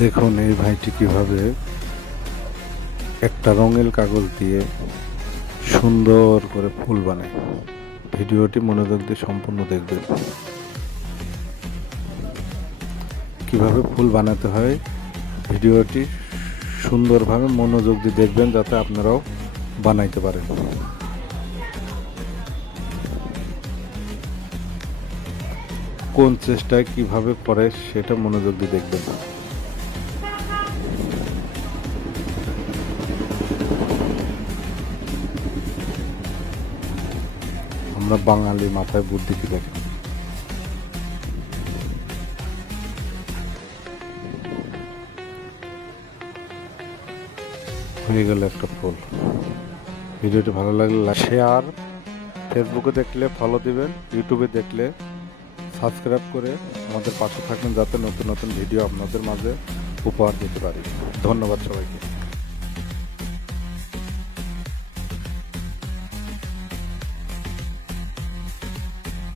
দেখুন এই ভাইটি কিভাবে একটা রঙের কাগজ দিয়ে সুন্দর করে ফুল বানায়। ভিডিওটি মনোযোগ দিয়ে সম্পূর্ণ দেখবেন। কিভাবে ফুল বানাতে হয় ভিডিওটি সুন্দরভাবে মনোযোগ দিয়ে দেখবেন, যাতে আপনারাও বানাইতে পারেন। কোন চেষ্টায় কিভাবে করে সেটা মনোযোগ দিয়ে দেখবেন। আমরা বাঙালি, মাথায় বুদ্ধি কি দেখেন। হয়ে গেল একটা ফুল। ভিডিওটি ভালো লাগলে শেয়ার, ফেসবুকে দেখলে ফলো দিবেন, ইউটিউবে দেখলে সাবস্ক্রাইব করে আমাদের পাশে থাকবেন, যাতে নতুন নতুন ভিডিও আপনাদের মাঝে উপহার দিতে পারি। ধন্যবাদ সবাইকে।